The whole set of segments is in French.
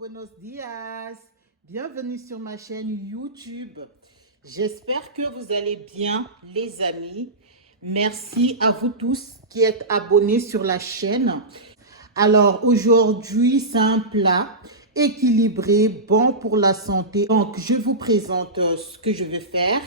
buenos dias. Bienvenue sur ma chaîne YouTube. J'espère que vous allez bien, les amis. Merci à vous tous qui êtes abonnés sur la chaîne. Alors, aujourd'hui, c'est un plat équilibré, bon pour la santé. Donc, je vous présente ce que je vais faire.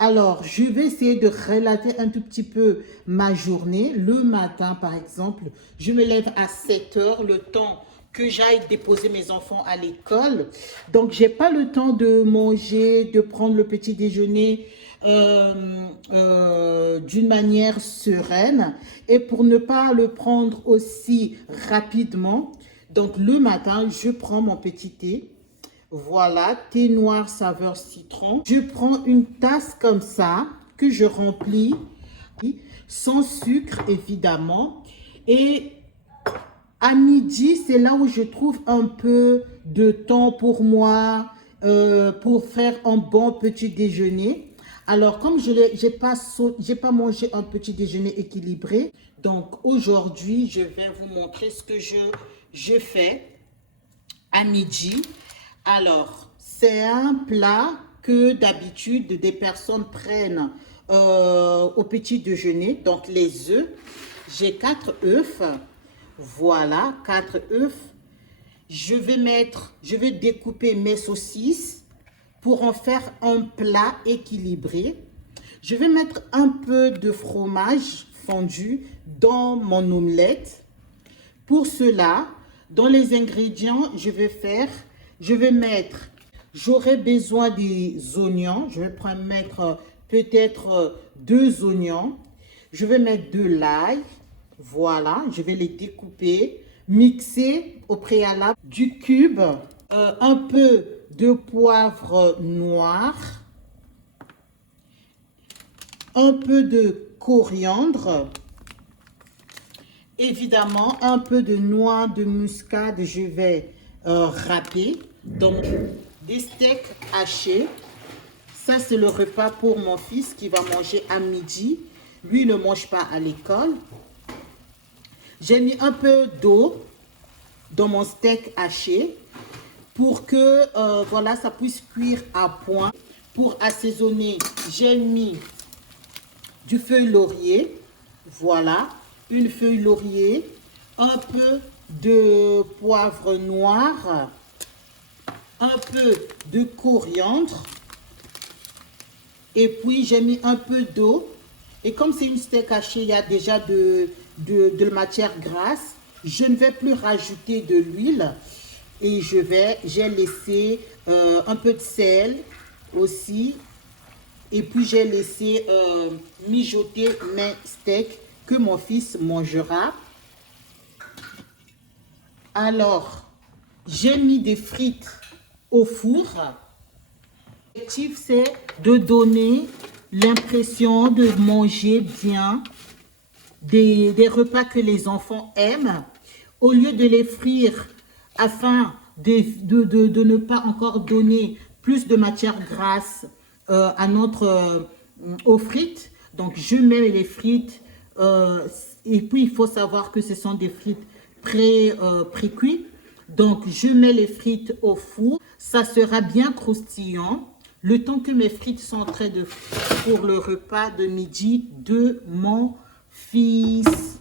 Alors, je vais essayer de relater un tout petit peu ma journée. Le matin, par exemple, je me lève à 7 heures, le temps que j'aille déposer mes enfants à l'école. Donc, j'ai pas le temps de manger, de prendre le petit déjeuner d'une manière sereine. Et pour ne pas le prendre aussi rapidement, donc le matin, je prends mon petit thé. Voilà, thé noir saveur citron. Je prends une tasse comme ça que je remplis, sans sucre évidemment. Et à midi, c'est là où je trouve un peu de temps pour moi, pour faire un bon petit déjeuner. Alors, comme je n'ai pas mangé un petit déjeuner équilibré, donc aujourd'hui, je vais vous montrer ce que je fais à midi. Alors, c'est un plat que d'habitude des personnes prennent au petit déjeuner. Donc, les œufs. J'ai 4 œufs. Voilà, 4 œufs. Je vais découper mes saucisses pour en faire un plat équilibré. Je vais mettre un peu de fromage fondu dans mon omelette. Pour cela, dans les ingrédients, j'aurai besoin des oignons. Je vais mettre peut-être 2 oignons. Je vais mettre de l'ail. Voilà, je vais les découper, mixer au préalable du cube, un peu de poivre noir, un peu de coriandre, évidemment un peu de noix de muscade, je vais râper, donc des steaks hachés. Ça, c'est le repas pour mon fils qui va manger à midi. Lui, il ne mange pas à l'école. J'ai mis un peu d'eau dans mon steak haché pour que voilà, ça puisse cuire à point. Pour assaisonner, j'ai mis du feuille laurier. Voilà, une feuille laurier, un peu de poivre noir, un peu de coriandre. Et puis, j'ai mis un peu d'eau. Et comme c'est une steak hachée, il y a déjà de matière grasse. Je ne vais plus rajouter de l'huile. Et j'ai laissé un peu de sel aussi. Et puis, j'ai laissé mijoter mes steaks que mon fils mangera. Alors, j'ai mis des frites au four. L'objectif, c'est de donner l'impression de manger bien des repas que les enfants aiment, au lieu de les frire afin de ne pas encore donner plus de matière grasse aux frites. Donc, je mets les frites et puis il faut savoir que ce sont des frites pré-cuites. Donc, je mets les frites au four. Ça sera bien croustillant. Le temps que mes frites sont en train de pour le repas de midi de mon fils.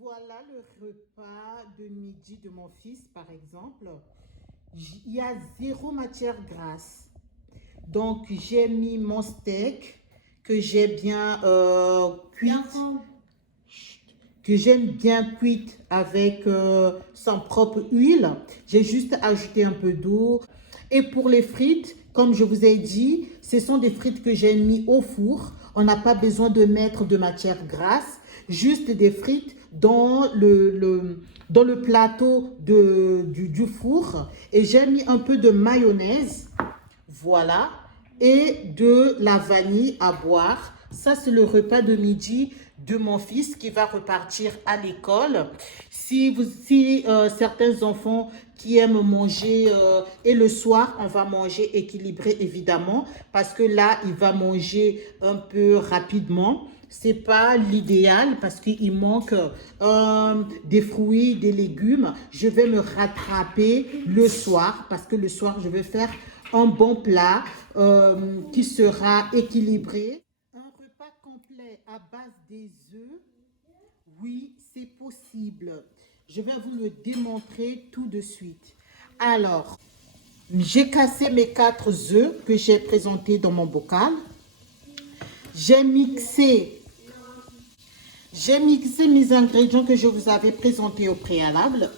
Voilà le repas de midi de mon fils, par exemple. Il y a 0 matière grasse. Donc, j'ai mis mon steak que j'ai bien cuit. Que j'aime bien cuite avec son propre huile. J'ai juste ajouté un peu d'eau. Et pour les frites, comme je vous ai dit, ce sont des frites que j'ai mis au four. On n'a pas besoin de mettre de matière grasse, juste des frites dans le plateau du four. Et j'ai mis un peu de mayonnaise, voilà, et de la vanille à boire. Ça, c'est le repas de midi de mon fils qui va repartir à l'école. Si certains enfants qui aiment manger et le soir, on va manger équilibré évidemment parce que là, il va manger un peu rapidement. c'est pas l'idéal parce qu'il manque des fruits, des légumes. Je vais me rattraper le soir parce que le soir, je vais faire un bon plat qui sera équilibré. Un repas complet à base des œufs, oui, c'est possible. Je vais vous le démontrer tout de suite. Alors, j'ai cassé mes 4 œufs que j'ai présentés dans mon bocal. J'ai mixé mes ingrédients que je vous avais présentés au préalable,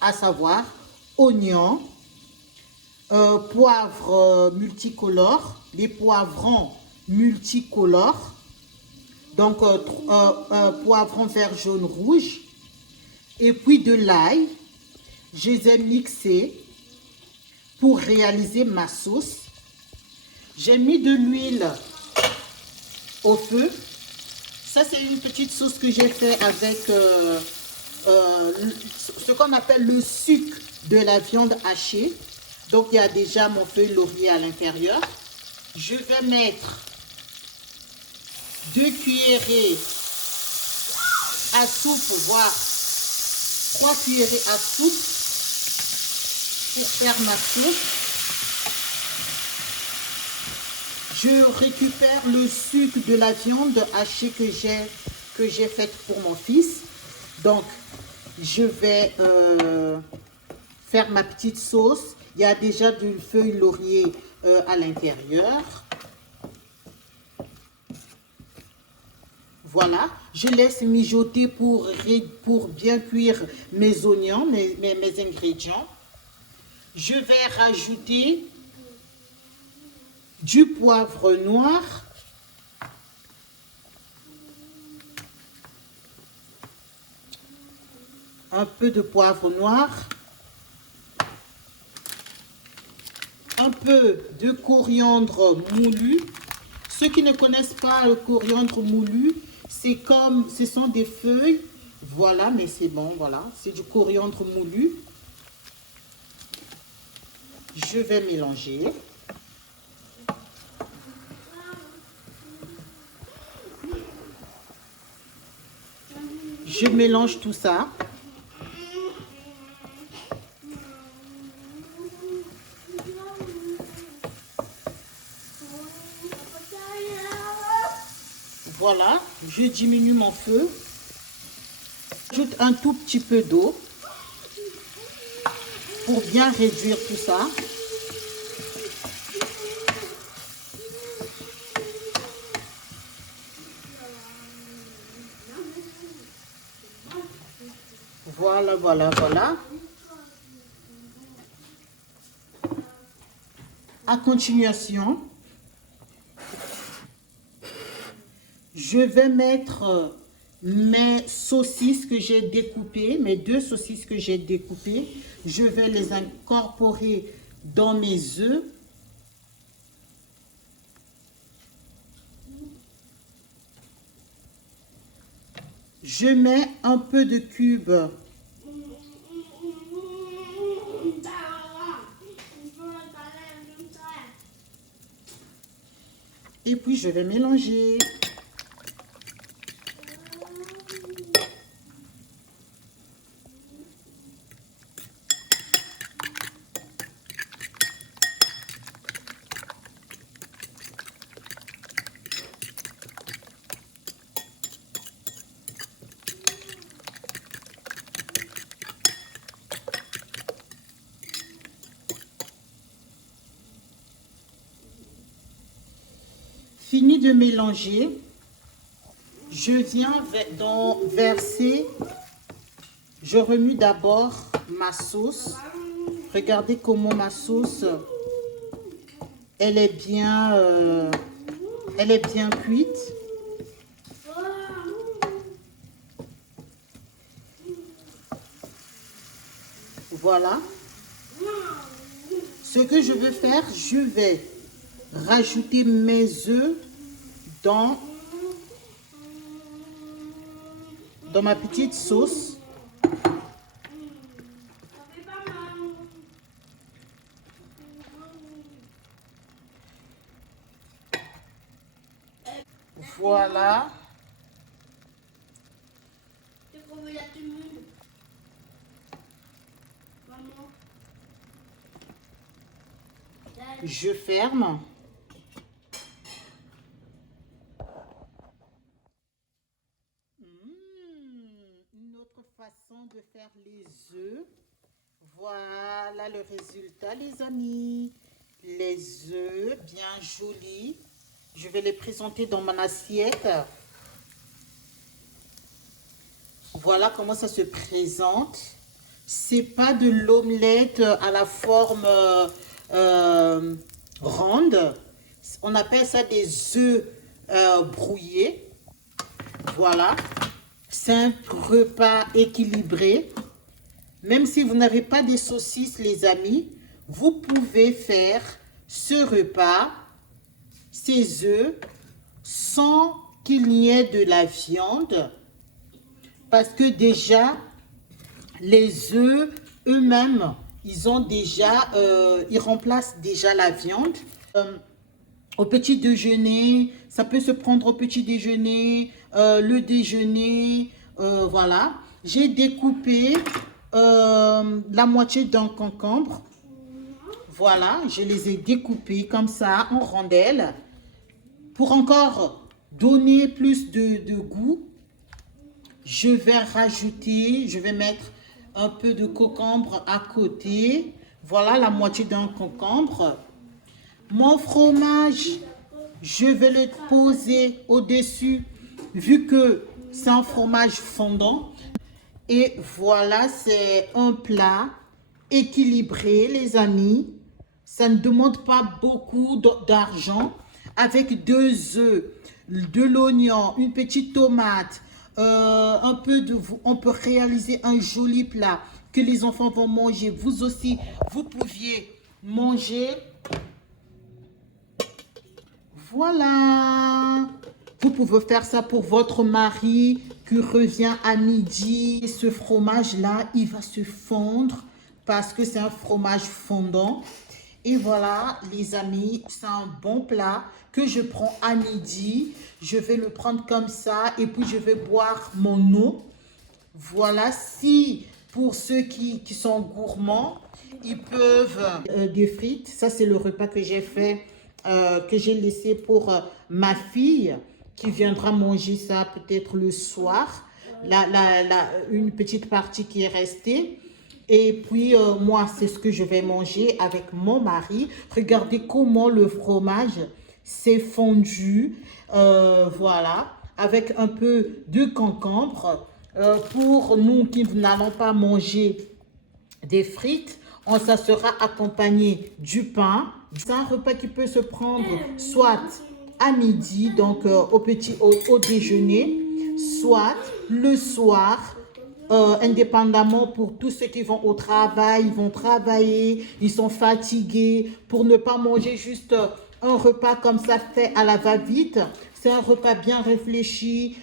à savoir oignons, poivre multicolore, les poivrons multicolores, donc poivron vert, jaune, rouge, et puis de l'ail. Je les ai mixés pour réaliser ma sauce. J'ai mis de l'huile au feu. Ça, c'est une petite sauce que j'ai fait avec ce qu'on appelle le sucre de la viande hachée. Donc, il y a déjà mon feuille laurier à l'intérieur. Je vais mettre 2 cuillerées à soupe, voire 3 cuillerées à soupe pour faire ma soupe. Je récupère le sucre de la viande hachée que j'ai faite pour mon fils. Donc, je vais faire ma petite sauce. Il y a déjà du feuille laurier à l'intérieur. Voilà, je laisse mijoter pour bien cuire mes oignons, mes ingrédients. Je vais rajouter du poivre noir, un peu de poivre noir, un peu de coriandre moulu. Ceux qui ne connaissent pas le coriandre moulu, ce sont des feuilles, voilà, mais c'est bon, voilà, c'est du coriandre moulu. Je vais mélanger. Je mélange tout ça. Voilà, je diminue mon feu. J'ajoute un tout petit peu d'eau pour bien réduire tout ça. Voilà, voilà, voilà. À continuation, je vais mettre mes saucisses que j'ai découpées, mes 2 saucisses que j'ai découpées. Je vais les incorporer dans mes œufs. Je mets un peu de cube et puis je vais mélanger. Fini de mélanger, je viens verser, je remue d'abord ma sauce. Regardez comment ma sauce, elle est bien cuite. Voilà. Ce que je veux faire, je vais rajouter mes œufs dans ma petite sauce. Voilà. Je ferme. Une autre façon de faire les œufs. Voilà le résultat, les amis. Les œufs bien jolis. Je vais les présenter dans mon assiette. Voilà comment ça se présente. C'est pas de l'omelette à la forme ronde. On appelle ça des œufs brouillés. Voilà. C'est un repas équilibré. Même si vous n'avez pas des saucisses, les amis, vous pouvez faire ce repas, ces œufs, sans qu'il n'y ait de la viande. Parce que déjà, les œufs eux-mêmes, ils remplacent déjà la viande. Au petit déjeuner, ça peut se prendre au petit déjeuner, le déjeuner, voilà. J'ai découpé la moitié d'un concombre. Voilà, je les ai découpés comme ça en rondelles pour encore donner plus de goût. Je vais mettre un peu de concombre à côté. Voilà la moitié d'un concombre. Mon fromage, je vais le poser au-dessus vu que c'est un fromage fondant. Et voilà, c'est un plat équilibré, les amis. Ça ne demande pas beaucoup d'argent. Avec 2 œufs, de l'oignon, une petite tomate, on peut réaliser un joli plat que les enfants vont manger. Vous aussi, vous pouviez manger. Voilà. Vous pouvez faire ça pour votre mari qui revient à midi. Et ce fromage-là, il va se fondre parce que c'est un fromage fondant. Et voilà, les amis, c'est un bon plat que je prends à midi. Je vais le prendre comme ça et puis je vais boire mon eau. Voilà, si pour ceux qui sont gourmands, ils peuvent des frites. Ça, c'est le repas que j'ai fait, que j'ai laissé pour ma fille qui viendra manger ça peut-être le soir. Une petite partie qui est restée. Et puis, moi, c'est ce que je vais manger avec mon mari. Regardez comment le fromage s'est fondu. Voilà, avec un peu de concombre. Pour nous qui n'allons pas manger des frites, ça sera accompagné du pain. C'est un repas qui peut se prendre soit à midi, donc au déjeuner, soit le soir. Indépendamment pour tous ceux qui vont au travail, ils vont travailler, ils sont fatigués, pour ne pas manger juste un repas comme ça fait à la va-vite. C'est un repas bien réfléchi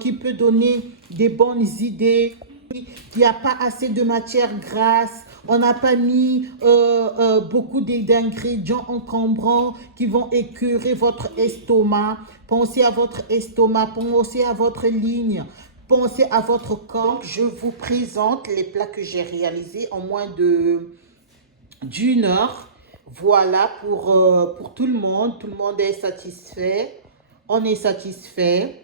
qui peut donner des bonnes idées. Il n'y a pas assez de matière grasse. On n'a pas mis beaucoup d'ingrédients encombrants qui vont écœurer votre estomac. Pensez à votre estomac, pensez à votre ligne. Pensez à votre corps. Je vous présente les plats que j'ai réalisés en moins d'une heure. Voilà pour tout le monde. Tout le monde est satisfait. On est satisfait.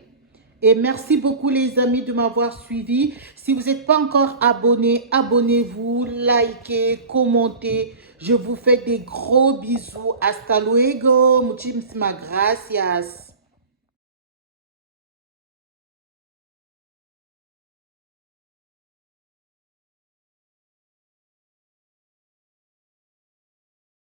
Et merci beaucoup les amis de m'avoir suivi. Si vous n'êtes pas encore abonné, abonnez-vous, likez, commentez. Je vous fais des gros bisous. Hasta luego. Muchísimas gracias.